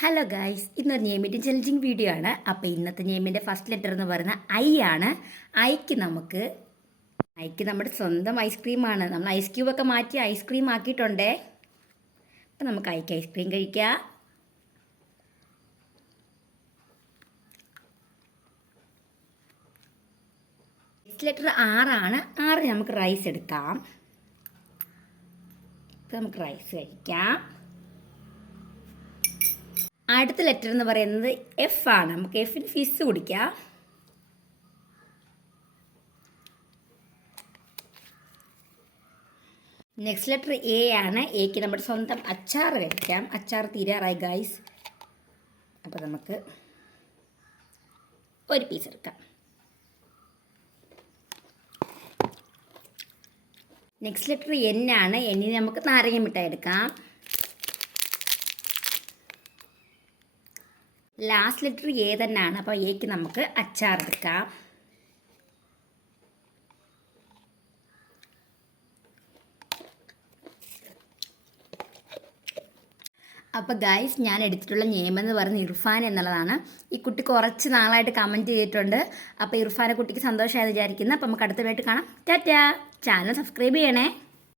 Hello guys, ഇന്നൊരു നെയിമിൻ്റെ challenging video ആണ്. അപ്പോൾ ഇന്നത്തെ നെയിമിൻ്റെ ഫസ്റ്റ് ലെറ്റർ എന്ന് പറയുന്നത് ഐ ആണ്. ഐക്ക് നമ്മുടെ സ്വന്തം ഐസ്ക്രീമാണ്. നമ്മൾ ഐസ് ക്യൂബൊക്കെ മാറ്റി ഐസ്ക്രീം ആക്കിയിട്ടുണ്ടേ. അപ്പം നമുക്ക് ഐക്ക് ഐസ്ക്രീം കഴിക്കാം. നെക്സ്റ്റ് ലെറ്റർ ആറാണ്. ആറിന് നമുക്ക് റൈസ് എടുക്കാം. ഇപ്പം നമുക്ക് റൈസ് കഴിക്കാം. അടുത്ത ലെറ്റർ എന്ന് പറയുന്നത് എഫ് ആണ്. നമുക്ക് എഫിന് ഫിസ് കുടിക്കാം. നെക്സ്റ്റ് ലെറ്റർ എ ആണ്. എക്ക് നമ്മുടെ സ്വന്തം അച്ചാർ കഴിക്കാം. അച്ചാർ തീരാറായി ഗൈസ്. അപ്പോൾ നമുക്ക് ഒരു പീസ് എടുക്കാം. നെക്സ്റ്റ് ലെറ്റർ എൻ ആണ്. എന്നിന് നമുക്ക് നാരങ്ങ മിഠായി എടുക്കാം. ലാസ്റ്റ് ലെറ്റർ എ തന്നെയാണ്. അപ്പോൾ എക്ക് നമുക്ക് അച്ചാർ എടുക്കാം. അപ്പോൾ ഗൈസ്, ഞാൻ എടുത്തിട്ടുള്ള നെയിമെന്ന് പറയുന്നത് ഇർഫാൻ എന്നുള്ളതാണ്. ഈ കുട്ടി കുറച്ച് നാളായിട്ട് കമൻറ്റ് ചെയ്തിട്ടുണ്ട്. അപ്പോൾ ഇർഫാനെ കുട്ടിക്ക് സന്തോഷമായെന്ന് വിചാരിക്കുന്നു. അപ്പോൾ നമുക്ക് അടുത്ത വീട്ടിൽ കാണാം. ടാറ്റാ. ചാനൽ സബ്സ്ക്രൈബ് ചെയ്യണേ.